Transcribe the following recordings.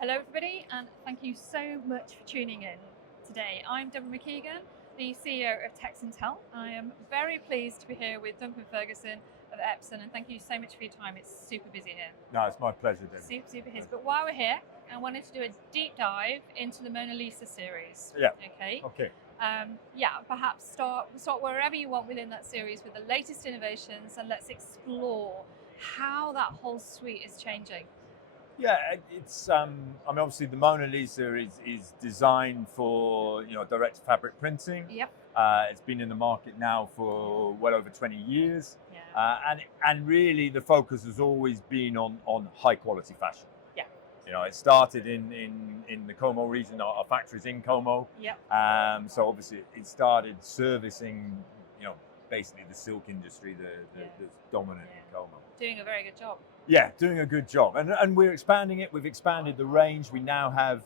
Hello everybody, and thank you so much for tuning in today. I'm Duncan McKeegan, the CEO of Texintel. I am very pleased to be here with Duncan Ferguson of Epson, and thank you so much for your time. It's super busy here. No, it's my pleasure, David. Super busy. But while we're here, I wanted to do a deep dive into the Monna Lisa series. Yeah. Okay. Okay. Perhaps start wherever you want within that series with the latest innovations, and let's explore how that whole suite is changing. Yeah, it's. I mean, obviously, the Monna Lisa is designed for direct fabric printing. Yep. It's been in the market now for well over 20 years. Yeah. And really, the focus has always been on high quality fashion. Yeah. It started in the Como region. Our factory's in Como. Yep. So obviously, it started servicing basically the silk industry that's dominant in Como. Doing a very good job. Yeah, doing a good job, and we're expanding it. We've expanded the range. We now have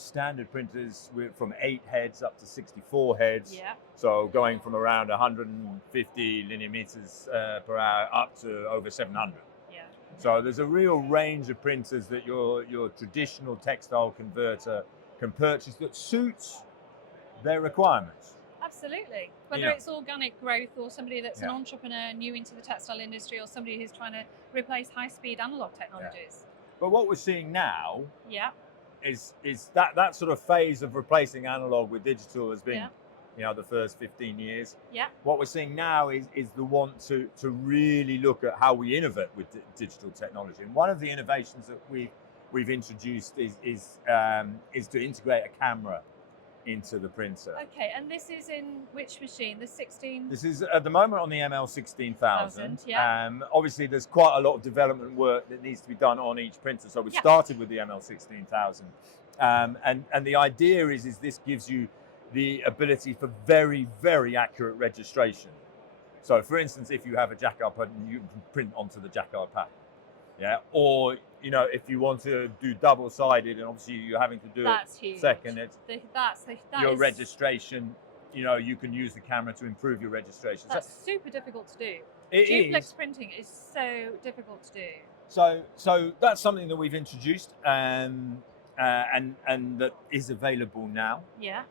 standard printers from 8 heads up to 64 heads. Yeah. So going from around 150 linear meters per hour up to over 700. Yeah. So there's a real range of printers that your traditional textile converter can purchase that suits their requirements. Absolutely. Whether it's organic growth or somebody that's an entrepreneur new into the textile industry, or somebody who's trying to replace high-speed analog technologies. But what we're seeing now Yeah. is that sort of phase of replacing analog with digital has been the first 15 years. Yeah. What we're seeing now is the want to really look at how we innovate with digital technology. And one of the innovations that we've introduced is to integrate a camera into the printer. Okay, and this is in which machine? The 16? This is at the moment on the ML16000. Yeah. Obviously, there's quite a lot of development work that needs to be done on each printer. So we started with the ML16000, and the idea is this gives you the ability for very, very accurate registration. So, for instance, if you have a jacquard pattern, you can print onto the jacquard pattern. Yeah, or if you want to do double-sided, and obviously you're having to do that's it huge. second, that's your registration. You can use the camera to improve your registration. That's super difficult to do. It Duplex is. printing is so difficult to do. So that's something that we've introduced, and that is available now. Yeah.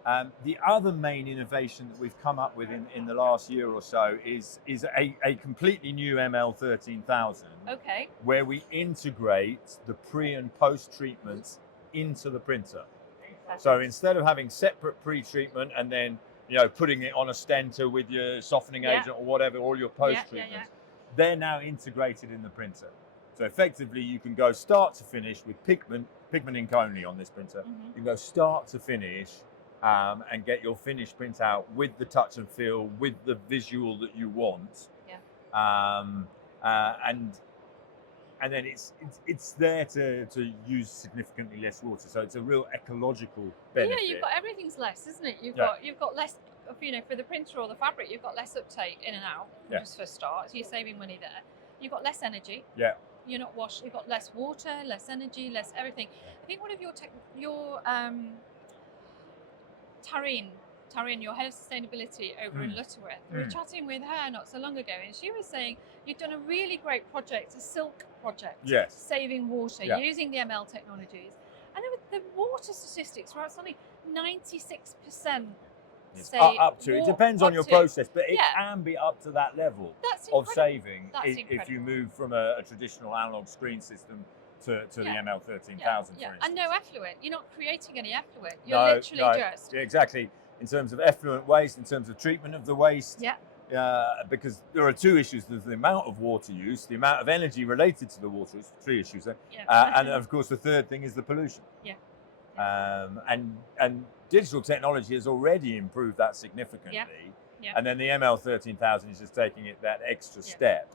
The other main innovation that we've come up with in the last year or so is a completely new ML13000. Okay. Where we integrate the pre and post treatments into the printer. Perfect. So instead of having separate pre-treatment and then putting it on a stenter with your softening agent or whatever, all your post treatments, they're now integrated in the printer. So effectively, you can go start to finish with pigment ink only on this printer. Mm-hmm. You can go start to finish and get your finished print out with the touch and feel, with the visual that you want. Yeah. And then it's there to use significantly less water, so it's a real ecological benefit. Yeah, you've got everything's less, isn't it? You've got less, for the printer or the fabric, you've got less uptake in and out, just for start. So you're saving money there. You've got less energy. Yeah. You're not washed. You've got less water, less energy, less everything. I think one of your Taryn, your head of sustainability over in Lutterworth, we were chatting with her not so long ago, and she was saying you've done a really great project, a silk project, saving water, using the ML technologies, and the water statistics were outstanding. 96%. Up to it depends on your process, but it can be up to that level of saving if you move from a traditional analog screen system to the ML13000. And no effluent. You're not creating any effluent. You're literally just exactly. In terms of effluent waste, in terms of treatment of the waste, because there are two issues: there's the amount of water use, the amount of energy related to the water. It's 3 issues there, and of course the third thing is the pollution. And digital technology has already improved that significantly. And then the ML13000 is just taking it that extra step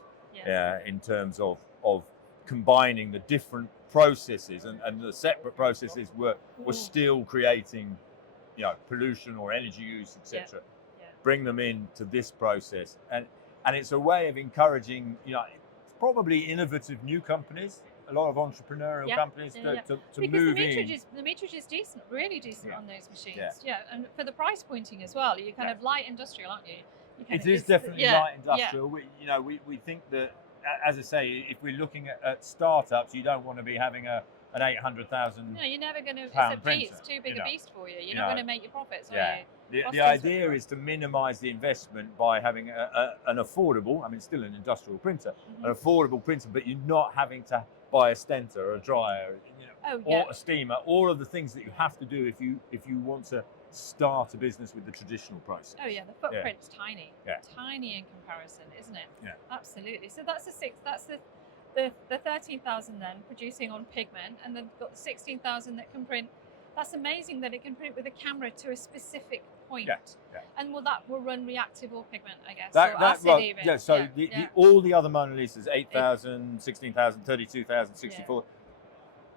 in terms of combining the different processes, and the separate processes were still creating pollution or energy use, etc. Bring them into this process, and it's a way of encouraging probably innovative new companies, a lot of entrepreneurial companies to move in. The meterage is decent, really decent on those machines. And for the price pointing as well, you're kind of light industrial, aren't you? It is definitely light industrial. We think that, as I say, if we're looking at startups, you don't want to be having a an 800,000. No, you're never going to. It's too big a beast for you. You're not going to make your profits, are you? The idea is to minimise the investment by having an affordable, I mean, still an industrial printer, an affordable printer, but you're not having to buy a stenter, a dryer, or a steamer, all of the things that you have to do if you want to start a business with the traditional process. Oh yeah, the footprint's tiny, tiny in comparison, isn't it? Yeah, absolutely. So that's the 13,000 then producing on pigment, and then got the 16,000 that can print. That's amazing that it can print with a camera to a specific point. And that will run reactive or pigment, I guess. All the other Monna Lisas, 8,000, 16,000, 32,000, 64,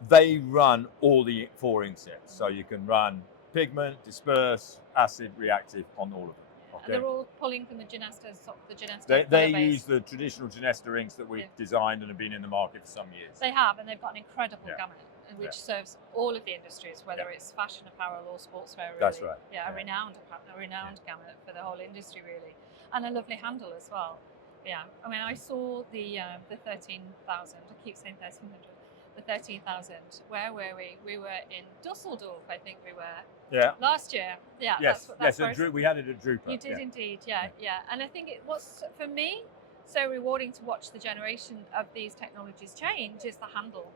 they run all the 4 ink sets. So you can run pigment, disperse, acid, reactive on all of them. And they're all pulling from the Genesta. They use the traditional Genesta inks that we've designed and have been in the market for some years. They have, and they've got an incredible gamut, which serves all of the industries, whether it's fashion, apparel, or sportswear. Really. That's right. Yeah, a renowned gamut for the whole industry, really, and a lovely handle as well. Yeah, I mean, I saw the 13,000. I keep saying 1,300. The 13,000. Where were we? We were in Dusseldorf, I think we were. Yeah. Last year. Yeah. Yes. We had it at Drupa. You did indeed. Yeah. And I think it was, for me, so rewarding to watch the generation of these technologies change is the handle.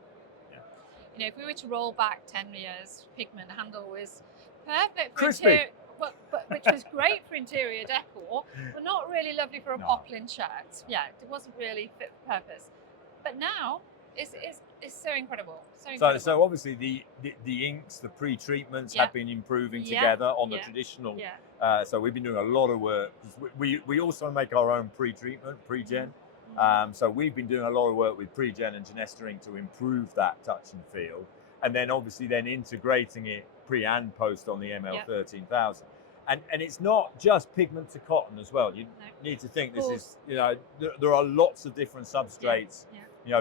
Yeah. If we were to roll back 10 years, pigment handle was perfect for interior, which was great for interior decor, but not really lovely for a poplin shirt. Yeah, it wasn't really fit for purpose. But now, it's so incredible. So obviously the inks, the pre-treatments have been improving together on the traditional. So we've been doing a lot of work. We also make our own pre-treatment, pre-gen. So we've been doing a lot of work with pre-gen and Genesta ink to improve that touch and feel, and then obviously integrating it pre and post on the ML13000. And it's not just pigment to cotton as well. You need to think this is, there are lots of different substrates.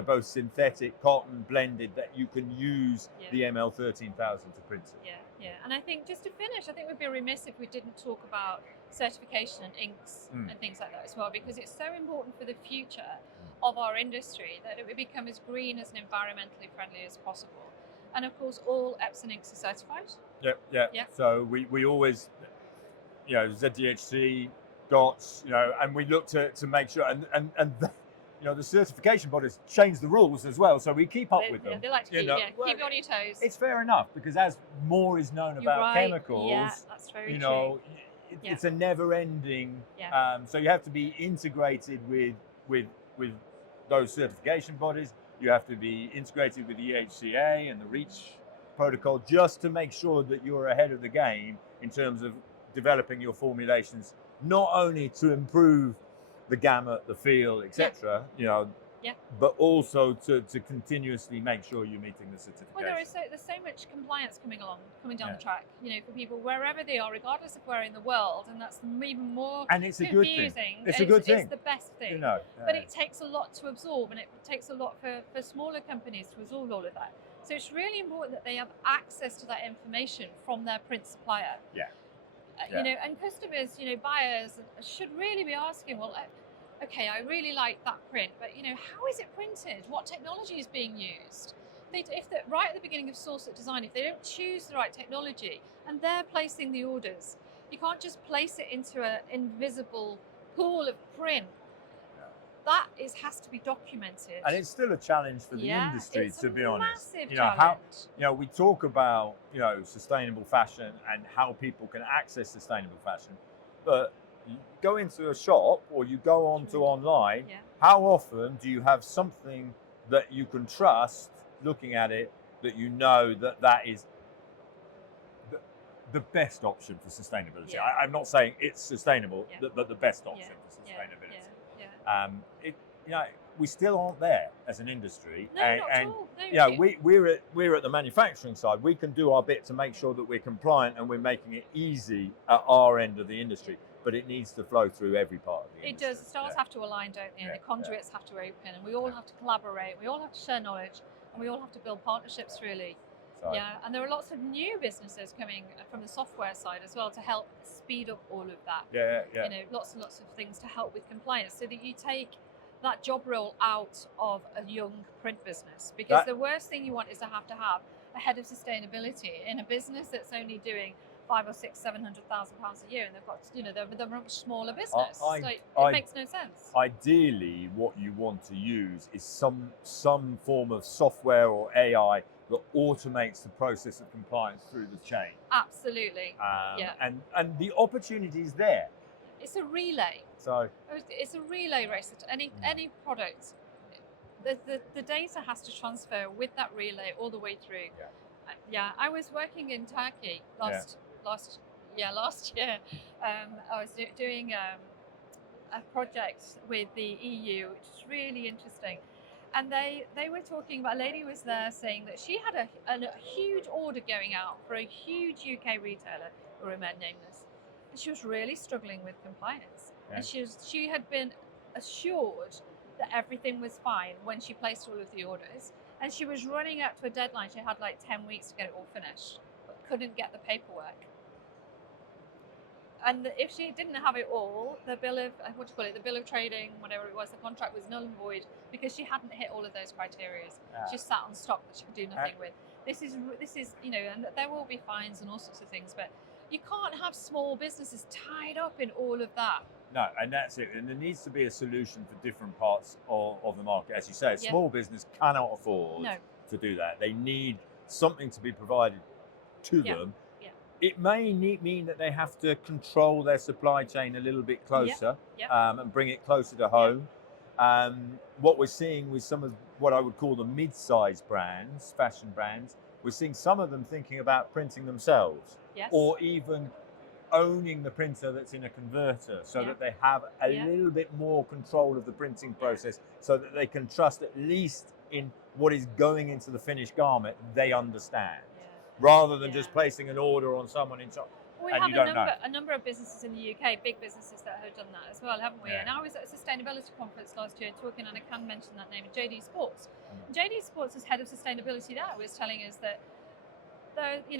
Both synthetic, cotton, blended, that you can use the ML13000 to print it. Yeah. And I think, just to finish, I think we'd be remiss if we didn't talk about certification and inks and things like that as well, because it's so important for the future of our industry that it would become as green as and environmentally friendly as possible. And of course, all Epson inks are certified. Yeah. So we always, ZDHC, GOTS, and we look to make sure, and the certification bodies change the rules as well, so we keep up with them. They like to keep you on your toes. It's fair enough, because as more is known about chemicals, that's very true. It's a never-ending. So you have to be integrated with those certification bodies. You have to be integrated with the EHCA and the REACH protocol, just to make sure that you're ahead of the game in terms of developing your formulations, not only to improve the gamut, the feel, etc. But also to continuously make sure you're meeting the certification. Well, there's so much compliance coming down the track, for people wherever they are, regardless of where in the world, and that's even more and it's confusing. A good thing. It's a good thing. It's the best thing. But it takes a lot to absorb, and it takes a lot for smaller companies to absorb all of that. So it's really important that they have access to that information from their print supplier. And customers, buyers should really be asking, well, okay, I really like that print, but how is it printed? What technology is being used? Right at the beginning of source design, if they don't choose the right technology and they're placing the orders, you can't just place it into an invisible pool of print. That has to be documented. And it's still a challenge for the industry, to be honest. Massive challenge. We talk about, sustainable fashion and how people can access sustainable fashion, but you go into a shop or you go onto online, how often do you have something that you can trust, looking at it, that that is the best option for sustainability? I'm not saying it's sustainable, but the best option for sustainability. We still aren't there as an industry. No, not at all. No, we're at the manufacturing side. We can do our bit to make sure that we're compliant and we're making it easy at our end of the industry, but it needs to flow through every part of the industry. It does. The stars have to align, don't they? And the conduits have to open, and we all have to collaborate. We all have to share knowledge, and we all have to build partnerships, really. Sorry. And there are lots of new businesses coming from the software side as well to help speed up all of that. Yeah. Lots and lots of things to help with compliance, so that you take that job role out of a young print business, because the worst thing you want is to have a head of sustainability in a business that's only doing £500,000 or £700,000 a year, and they've got, they're a much smaller business. It makes no sense. Ideally, what you want to use is some form of software or AI that automates the process of compliance through the chain. Absolutely. And the opportunity is there. It's a relay. So it's a relay race. Any product, the data has to transfer with that relay all the way through. Yeah. I was working in Turkey last year. I was doing a project with the EU, which is really interesting. And they were talking about, a lady was there saying that she had a huge order going out for a huge UK retailer, who remain nameless, and she was really struggling with compliance. And she had been assured that everything was fine when she placed all of the orders, and she was running up to a deadline. She had like 10 weeks to get it all finished, but couldn't get the paperwork. And if she didn't have it all, the bill of the bill of trading, whatever it was, the contract was null and void because she hadn't hit all of those criteria. She sat on stock that she could do nothing with. This is and there will be fines and all sorts of things, but you can't have small businesses tied up in all of that. No, and that's it. And there needs to be a solution for different parts of the market. As you say, a small business cannot afford to do that. They need something to be provided to them. It may mean that they have to control their supply chain a little bit closer and bring it closer to home. What we're seeing with some of what I would call the mid-sized brands, fashion brands, we're seeing some of them thinking about printing themselves or even owning the printer that's in a converter so that they have a little bit more control of the printing process so that they can trust, at least in what is going into the finished garment, they understand. Rather than just placing an order on someone in shop. We have a number of businesses in the UK, big businesses that have done that as well, haven't we? And I was at a sustainability conference last year talking, and I can mention that name, JD Sports. JD Sports' head of sustainability there was telling us that,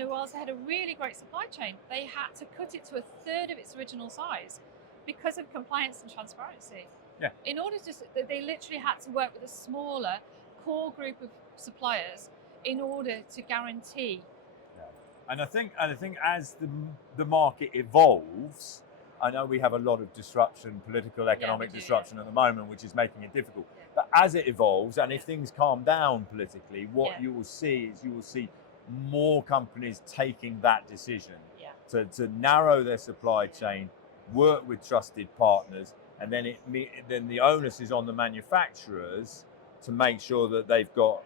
whilst they had a really great supply chain, they had to cut it to a third of its original size because of compliance and transparency. In order they literally had to work with a smaller core group of suppliers in order to guarantee. And I think as the market evolves, I know we have a lot of disruption, political, economic disruption at the moment, which is making it difficult. But as it evolves, and if things calm down politically, what you will see more companies taking that decision to narrow their supply chain, work with trusted partners, and then the onus is on the manufacturers to make sure that they've got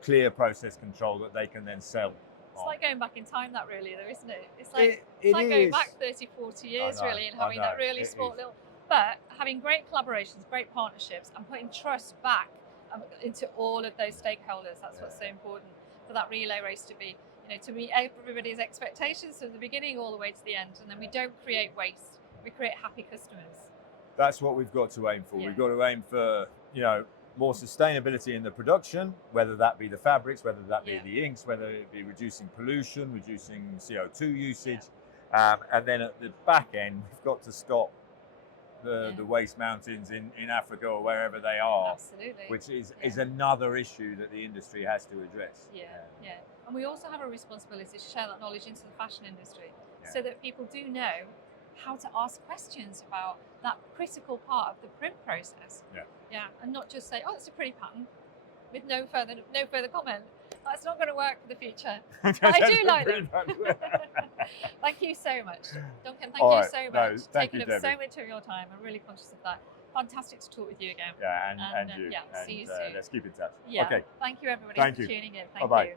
clear process control that they can then sell. It's like going back in time, that really, though, isn't it? It's like going back 30, 40 years, really, and having that really small little... But having great collaborations, great partnerships, and putting trust back into all of those stakeholders, that's what's so important for that relay race to be, to meet everybody's expectations from the beginning all the way to the end. And then we don't create waste, we create happy customers. That's what we've got to aim for. We've got to aim for, more sustainability in the production, whether that be the fabrics, whether that be the inks, whether it be reducing pollution, reducing CO2 usage. And then at the back end, we've got to stop the waste mountains in Africa or wherever they are. Absolutely. Which is another issue that the industry has to address. And we also have a responsibility to share that knowledge into the fashion industry so that people do know how to ask questions about that critical part of the print process. And not just say, "Oh, it's a pretty pattern," with no further comment. That's not going to work for the future. But I do like them. Thank you so much, Duncan. Thank you so much. Taking up so much of your time. I'm really conscious of that. Fantastic to talk with you again. And you. See you soon. Let's keep in touch. Okay. Thank you, everybody, for tuning in. Thank you.